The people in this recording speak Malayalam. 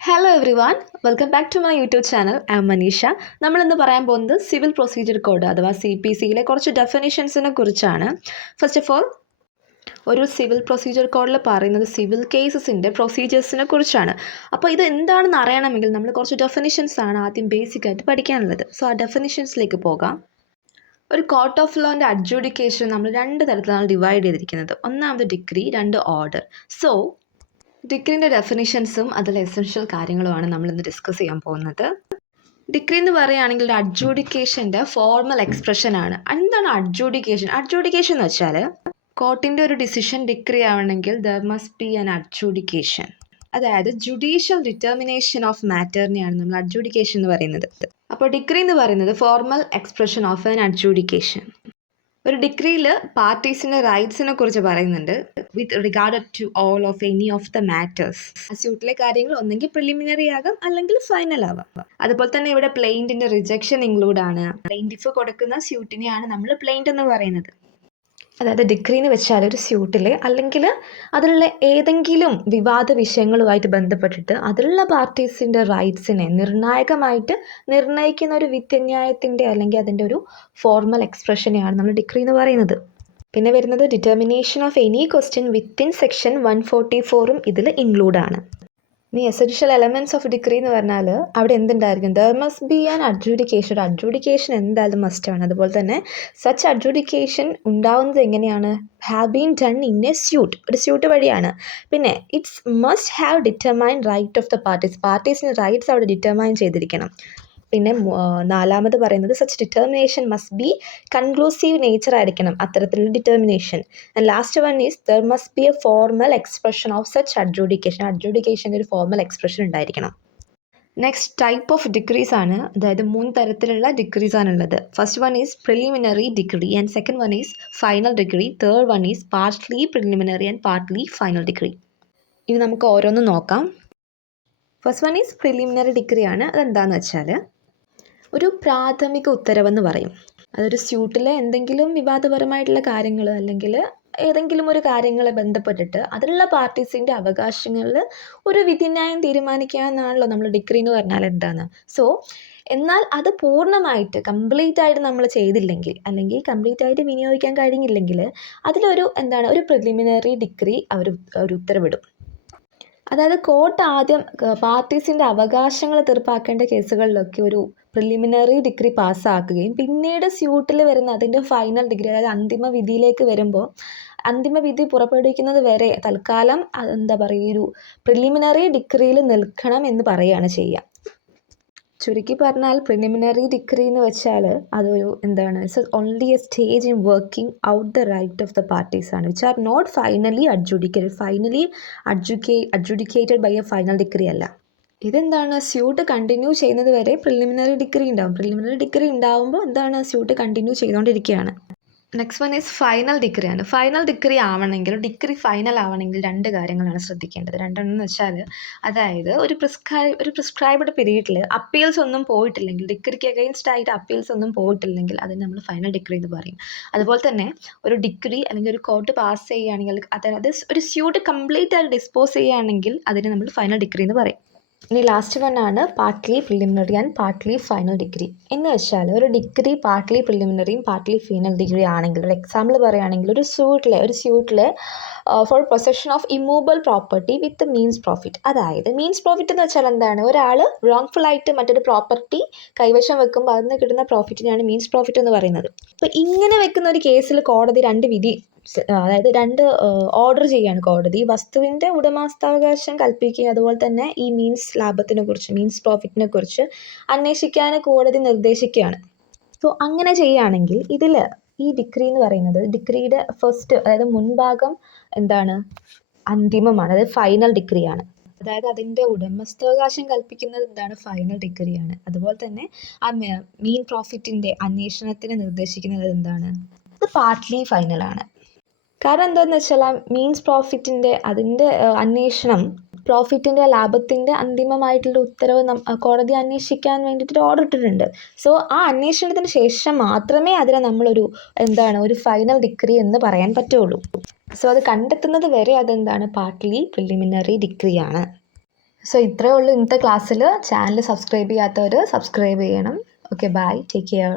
Hello everyone, welcome back to my YouTube channel. I am Maneesha. നമ്മളിന്ന് പറയാൻ പോകുന്നത് സിവിൽ പ്രൊസീജിയർ കോഡ് അഥവാ CPC-യിലെ കുറച്ച് ഡെഫിനിഷൻസിനെ കുറിച്ചാണ്. ഫസ്റ്റ് ഓഫ് ഓൾ, ഒരു സിവിൽ പ്രൊസീജിയർ കോഡിൽ പറയുന്നത് സിവിൽ കേസസിൻ്റെ പ്രൊസീജിയേഴ്സിനെ കുറിച്ചാണ്. അപ്പോൾ ഇത് എന്താണെന്ന് അറിയണമെങ്കിൽ നമ്മൾ കുറച്ച് ഡെഫിനിഷൻസ് ആണ് ആദ്യം ബേസിക്കായിട്ട് പഠിക്കാനുള്ളത്. സോ ആ ഡെഫിനിഷൻസിലേക്ക് പോകാം. ഒരു കോർട്ട് ഓഫ് ലോൻ്റെ അഡ്ജുഡിക്കേഷൻ നമ്മൾ രണ്ട് തരത്തിലാണ് ഡിവൈഡ് ചെയ്തിരിക്കുന്നത്. ഒന്നാമത് ഡിഗ്രി, രണ്ട് ഓർഡർ. സോ ഡിഗ്രീൻ്റെ ഡെഫിനിഷൻസും അതിലെ എസെൻഷ്യൽ കാര്യങ്ങളുമാണ് നമ്മളിന്ന് ഡിസ്കസ് ചെയ്യാൻ പോകുന്നത്. ഡിഗ്രി എന്ന് പറയുകയാണെങ്കിൽ ഒരു അഡ്ജുഡിക്കേഷൻ്റെ ഫോർമൽ എക്സ്പ്രഷനാണ്. എന്താണ് അഡ്ജുഡിക്കേഷൻ? അഡ്ജുഡിക്കേഷൻ എന്ന് വെച്ചാൽ കോർട്ടിൻ്റെ ഒരു ഡിസിഷൻ ഡിഗ്രി ആവണമെങ്കിൽ there must be an adjudication. അതായത് ജുഡീഷ്യൽ ഡിറ്റർമിനേഷൻ ഓഫ് മാറ്ററിനെയാണ് നമ്മൾ അഡ്ജുഡിക്കേഷൻ എന്ന് പറയുന്നത്. അപ്പോൾ ഡിഗ്രി എന്ന് പറയുന്നത് formal expression of an adjudication. ഒരു ഡിഗ്രിയിൽ പാർട്ടീസിൻ്റെ റൈറ്റ്സിനെ കുറിച്ച് പറയുന്നുണ്ട്. With regard to all of any of the matters. സ്യൂട്ടിലെ കാര്യങ്ങൾ ഒന്നെങ്കിൽ പ്രിലിമിനറി ആകാം അല്ലെങ്കിൽ ഫൈനൽ ആവാം. അതുപോലെ തന്നെ ഇവിടെ പ്ലെയിൻറ്റിൻ്റെ റിജക്ഷൻ ഇൻക്ലൂഡ് ആണ്. പ്ലെയിൻറ്റിഫ് കൊടുക്കുന്ന സ്യൂട്ടിനെയാണ് നമ്മൾ പ്ലെയിൻറ്റ് എന്ന് പറയുന്നത്. അതായത് ഡിഗ്രി എന്ന് വെച്ചാൽ ഒരു സ്യൂട്ടിൽ അല്ലെങ്കിൽ അതിലുള്ള ഏതെങ്കിലും വിവാദ വിഷയങ്ങളുമായിട്ട് ബന്ധപ്പെട്ടിട്ട് അതിലുള്ള പാർട്ടീസിൻ്റെ റൈറ്റ്സിനെ നിർണായകമായിട്ട് നിർണ്ണയിക്കുന്ന ഒരു വിധിന്യായത്തിൻ്റെ അല്ലെങ്കിൽ അതിൻ്റെ ഒരു ഫോർമൽ എക്സ്പ്രഷനെയാണ് നമ്മൾ ഡിഗ്രി എന്ന് പറയുന്നത്. പിന്നെ വരുന്നത് determination of any question within section 144 ഇതിൽ ഇൻക്ലൂഡ് ആണ്. ഇനി എസെൻഷ്യൽ എലമെൻറ്റ്സ് ഓഫ് ഡിഗ്രി എന്ന് പറഞ്ഞാൽ അവിടെ എന്തുണ്ടായിരിക്കും? There must be an adjudication. ഒരു അഡ്ജുഡിക്കേഷൻ എന്തായാലും മസ്റ്റാണ്. അതുപോലെ തന്നെ സച്ച് അഡ്ജുഡിക്കേഷൻ ഉണ്ടാവുന്നത് എങ്ങനെയാണ്? Have been done in a suit, ഒരു സ്യൂട്ട് വഴിയാണ്. പിന്നെ it's must have determine right of the പാർട്ടീസിൻ്റെ റൈറ്റ്സ് അവിടെ ഡിറ്റർമൈൻ ചെയ്തിരിക്കണം. പിന്നെ നാലാമത് പറയുന്നത് such determination must be conclusive nature ആയിരിക്കണം അത്തരത്തിലുള്ള determination. And last one is there must be a formal expression of such adjudication. അഡ്ജുഡിക്കേഷൻ്റെ ഒരു ഫോർമൽ എക്സ്പ്രഷൻ ഉണ്ടായിരിക്കണം. നെക്സ്റ്റ് ടൈപ്പ് ഓഫ് ഡിഗ്രീസ് ആണ്. അതായത് 3 തരത്തിലുള്ള ഡിഗ്രീസ് ആണുള്ളത്. First one is preliminary degree and second one is final degree. Third one is partly preliminary and partly final degree. ഇനി നമുക്ക് ഓരോന്നും നോക്കാം. First one is preliminary degree ആണ്. അതെന്താണെന്ന് വെച്ചാൽ ഒരു പ്രാഥമിക ഉത്തരവെന്ന് പറയും. അതൊരു സ്യൂട്ടിലെ എന്തെങ്കിലും വിവാദപരമായിട്ടുള്ള കാര്യങ്ങൾ അല്ലെങ്കിൽ ഏതെങ്കിലും ഒരു കാര്യങ്ങളെ ബന്ധപ്പെട്ടിട്ട് അതിലുള്ള പാർട്ടീസിൻ്റെ അവകാശങ്ങളിൽ ഒരു വിധിന്യായം തീരുമാനിക്കുക എന്നാണല്ലോ നമ്മൾ ഡിഗ്രി എന്ന് പറഞ്ഞാൽ എന്താണ്. സോ എന്നാൽ അത് പൂർണ്ണമായിട്ട് കംപ്ലീറ്റ് ആയിട്ട് നമ്മൾ ചെയ്തില്ലെങ്കിൽ അല്ലെങ്കിൽ കംപ്ലീറ്റ് ആയിട്ട് വിനിയോഗിക്കാൻ കഴിഞ്ഞില്ലെങ്കിൽ അതിലൊരു ഒരു പ്രിലിമിനറി ഡിഗ്രി അവർ ഉത്തരവിടും. അതായത് കോർട്ട് ആദ്യം പാർട്ടീസിൻ്റെ അവകാശങ്ങൾ തീർപ്പാക്കേണ്ട കേസുകളിലൊക്കെ ഒരു പ്രിലിമിനറി ഡിഗ്രി പാസ്സാക്കുകയും പിന്നീട് സ്യൂട്ടിൽ വരുന്ന അതിൻ്റെ ഫൈനൽ ഡിഗ്രി അതായത് അന്തിമ വിധിയിലേക്ക് വരുമ്പോൾ അന്തിമ വിധി പുറപ്പെടുവിക്കുന്നത് വരെ തൽക്കാലം ഒരു പ്രിലിമിനറി ഡിഗ്രിയിൽ നിൽക്കണം എന്ന് പറയുകയാണ് ചെയ്യുക. ചുരുക്കി പറഞ്ഞാൽ പ്രിലിമിനറി ഡിഗ്രി എന്ന് വെച്ചാൽ അതൊരു it's only a stage in working out the right of the parties ആണ് which are not finally adjudicated by a final decree അല്ല. സ്യൂട്ട് കണ്ടിന്യൂ ചെയ്യുന്നത് വരെ പ്രിലിമിനറി ഡിഗ്രി ഉണ്ടാവും. പ്രിലിമിനറി ഡിഗ്രി ഉണ്ടാവുമ്പോൾ സ്യൂട്ട് കണ്ടിന്യൂ ചെയ്തുകൊണ്ടിരിക്കുകയാണ്. Next one is final decree ആണ്. ഫൈനൽ ഡിഗ്രി ആവണമെങ്കിൽ ഡിഗ്രി ഫൈനൽ ആവണമെങ്കിൽ 2 കാര്യങ്ങളാണ് ശ്രദ്ധിക്കേണ്ടത്. രണ്ടെണ്ണം വെച്ചാൽ അതായത് ഒരു പ്രിസ്ക്രൈബ്ഡ് പീരീഡിൽ അപ്പീൽസ് ഒന്നും പോയിട്ടില്ലെങ്കിൽ, ഡിഗ്രിക്ക് അഗെയിൻസ്റ്റ് ആയിട്ട് അപ്പീൽസ് ഒന്നും പോയിട്ടില്ലെങ്കിൽ അതിന് നമ്മൾ ഫൈനൽ ഡിഗ്രി എന്ന് പറയും. അതുപോലെ തന്നെ ഒരു ഡിഗ്രി അല്ലെങ്കിൽ ഒരു കോർട്ട് പാസ് ചെയ്യുകയാണെങ്കിൽ അതായത് ഒരു സ്യൂട്ട് കംപ്ലീറ്റ് ആയിട്ട് ഡിസ്പോസ് ചെയ്യുകയാണെങ്കിൽ അതിന് നമ്മൾ ഫൈനൽ ഡിഗ്രി എന്ന് പറയും. ഇനി ലാസ്റ്റ് വൺ ആണ് partly preliminary and partly final decree. എന്ന് വെച്ചാൽ ഒരു ഡിഗ്രി പാർട്ട്ലി പ്രിലിമിനറിയും പാർട്ട്ലി ഫൈനൽ ഡിഗ്രി ആണെങ്കിൽ, ഒരു എക്സാമ്പിൾ പറയുകയാണെങ്കിൽ ഒരു സ്യൂട്ടിൽ for possession of immovable property with mesne profit. അതായത് മീൻസ് പ്രോഫിറ്റ് എന്ന് വെച്ചാൽ ഒരാൾ റോങ്ഫുൾ ആയിട്ട് മറ്റൊരു പ്രോപ്പർട്ടി കൈവശം വെക്കുമ്പോൾ അതിൽ നിന്ന് കിട്ടുന്ന പ്രോഫിറ്റിനെയാണ് മീൻസ് പ്രോഫിറ്റ് എന്ന് പറയുന്നത്. അപ്പോൾ ഇങ്ങനെ വെക്കുന്ന ഒരു കേസിൽ കോടതി 2 വിധി അതായത് 2 ഓർഡർ ചെയ്യുകയാണ് കോടതി. വസ്തുവിൻ്റെ ഉടമസ്ഥാവകാശം കൽപ്പിക്കുകയും അതുപോലെ തന്നെ ഈ മീൻസ് പ്രോഫിറ്റിനെ കുറിച്ച് അന്വേഷിക്കാൻ കോടതി നിർദ്ദേശിക്കുകയാണ്. സോ അങ്ങനെ ചെയ്യുകയാണെങ്കിൽ ഇതിൽ ഈ ഡിഗ്രി എന്ന് പറയുന്നത് ഡിഗ്രിയുടെ ഫസ്റ്റ് അതായത് മുൻഭാഗം അന്തിമമാണ്, അതായത് ഫൈനൽ ഡിഗ്രിയാണ്. അതായത് അതിൻ്റെ ഉടമസ്ഥാവകാശം കൽപ്പിക്കുന്നത് ഫൈനൽ ഡിഗ്രിയാണ്. അതുപോലെ തന്നെ ആ മീൻ പ്രോഫിറ്റിൻ്റെ അന്വേഷണത്തിന് നിർദ്ദേശിക്കുന്നത് അത് പാർട്ട്ലി ഫൈനലാണ്. കാരണം എന്താണെന്ന് വെച്ചാൽ ആ മീൻസ് പ്രോഫിറ്റിൻ്റെ അന്വേഷണം പ്രോഫിറ്റിൻ്റെ ലാഭത്തിൻ്റെ അന്തിമമായിട്ടുള്ള ഉത്തരവ് കോടതി അന്വേഷിക്കാൻ വേണ്ടിയിട്ട് ഓർഡർ ഇട്ടിട്ടുണ്ട്. സോ ആ അന്വേഷണത്തിന് ശേഷം മാത്രമേ അതിനെ നമ്മളൊരു ഒരു ഫൈനൽ ഡിഗ്രി എന്ന് പറയാൻ പറ്റുള്ളൂ. സോ അത് കണ്ടെത്തുന്നത് വരെ പാർട്ട്ലി പ്രിലിമിനറി ഡിഗ്രിയാണ്. സോ ഇത്രയേ ഉള്ളൂ ഇന്നത്തെ ക്ലാസ്സിൽ. ചാനൽ സബ്സ്ക്രൈബ് ചെയ്യാത്തവർ സബ്സ്ക്രൈബ് ചെയ്യണം. Okay, bye, take care.